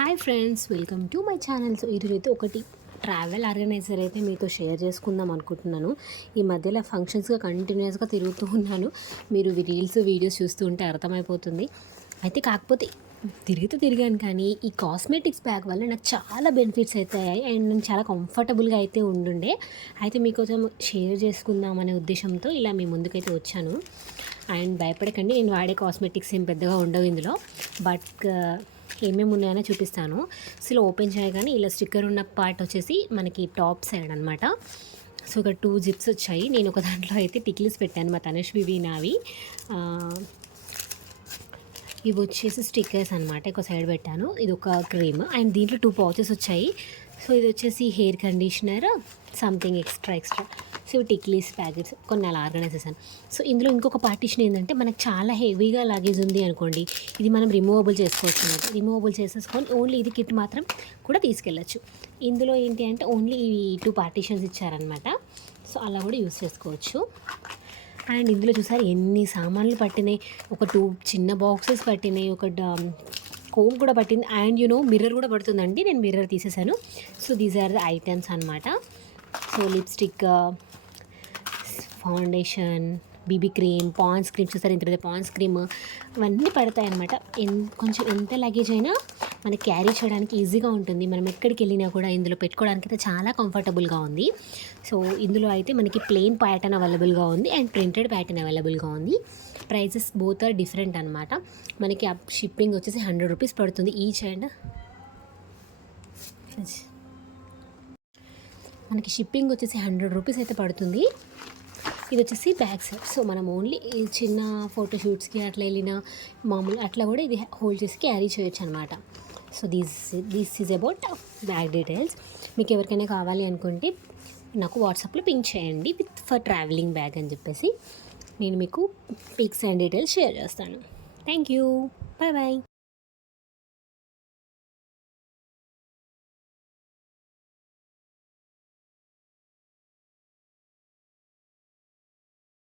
Hi friends, welcome to my channel. So ఈరోజు అయితే ఒకటి ట్రావెల్ ఆర్గనైజర్ అయితే మీతో షేర్ చేసుకుందాం అనుకుంటున్నాను. ఈ మధ్యలో ఫంక్షన్స్గా కంటిన్యూస్గా తిరుగుతూ ఉన్నాను. మీరు రీల్స్ వీడియోస్ చూస్తూ ఉంటే అర్థమైపోతుంది. అయితే కాకపోతే తిరిగాను, కానీ ఈ కాస్మెటిక్స్ బ్యాగ్ వల్ల నాకు చాలా బెనిఫిట్స్ అవుతాయి అండ్ నేను చాలా కంఫర్టబుల్గా అయితే ఉండుండే. అయితే మీకోసం షేర్ చేసుకుందాం అనే ఉద్దేశంతో ఇలా మీ ముందుకైతే వచ్చాను. అండ్ భయపడకండి, నేను వాడే కాస్మెటిక్స్ ఏం పెద్దగా ఉండవు ఇందులో. బట్ ఏమేమి ఉన్నాయో చూపిస్తాను. అసలు ఓపెన్ చేయగానే ఇలా స్టిక్కర్ ఉన్న పార్ట్ వచ్చేసి మనకి టాప్ సైడ్ అనమాట. సో ఒక 2 జిప్స్ వచ్చాయి. నేను ఒక దాంట్లో అయితే టిక్లీస్ పెట్టాను, మా తనుష్వి నావి. ఇవి వచ్చేసి స్టిక్కర్స్ అనమాట, ఒక సైడ్ పెట్టాను. ఇది ఒక క్రీమ్ అండ్ దీంట్లో 2 పౌచెస్ వచ్చాయి. సో ఇది వచ్చేసి hair conditioner, something extra. So ఇవి టిక్లీస్ ప్యాకెట్స్ కొన్ని అలా ఆర్గనైజ్ చేశాను. సో ఇందులో ఇంకొక పార్టీషన్ ఏంటంటే, మనకు చాలా హెవీగా లగేజ్ ఉంది అనుకోండి, ఇది మనం రిమూవబుల్ చేసుకోవచ్చు అనమాట. రిమూవబుల్ చేసేసుకొని ఓన్లీ ఇది కిట్ మాత్రం కూడా తీసుకెళ్ళచ్చు. ఇందులో ఏంటి అంటే ఓన్లీ ఈ 2 పార్టీషన్స్ ఇచ్చారనమాట. సో అలా కూడా యూస్ చేసుకోవచ్చు. అండ్ ఇందులో చూసారు ఎన్ని సామాన్లు పట్టినాయి. ఒక 2 చిన్న బాక్సెస్ పట్టినాయి, ఒక కోమ్ కూడా పట్టింది. అండ్ మిర్రర్ కూడా పడుతుందండి. నేను మిర్రర్ తీసేసాను. So these are the items అనమాట. So lipstick, foundation, BB cream, Pond's cream చూసారు ఇంత పెద్ద పాండ్స్ క్రీమ్, అవన్నీ పడతాయి అనమాట. కొంచెం ఎంత లగేజ్ అయినా మనకి క్యారీ చేయడానికి ఈజీగా ఉంటుంది. మనం ఎక్కడికి వెళ్ళినా కూడా ఇందులో పెట్టుకోవడానికి అయితే చాలా కంఫర్టబుల్గా ఉంది. సో ఇందులో అయితే మనకి ప్లెయిన్ ప్యాటర్న్ అవైలబుల్గా ఉంది అండ్ ప్రింటెడ్ ప్యాటర్న్ అవైలబుల్గా ఉంది. ప్రైజెస్ బోత్ ఆర్ డిఫరెంట్ అనమాట. మనకి షిప్పింగ్ వచ్చేసి 100 రూపీస్ పడుతుంది ఈచ్. అండ్ మనకి షిప్పింగ్ వచ్చేసి 100 రూపీస్ అయితే పడుతుంది. ఇది వచ్చేసి బ్యాక్ సైడ్. సో మనం ఓన్లీ చిన్న ఫోటోషూట్స్కి అట్లా వెళ్ళిన మామూలు అట్లా కూడా ఇది హోల్డ్ చేసి క్యారీ చేయొచ్చు అనమాట. So this is about bag details. మీకు ఎవరికైనా కావాలి అనుకుంటే నాకు వాట్సాప్లో పింక్ చేయండి ఫర్ ట్రావెలింగ్ బ్యాగ్ అని చెప్పేసి. నేను మీకు పిక్స్ అండ్ డీటెయిల్స్ షేర్ చేస్తాను. Thank you, bye bye.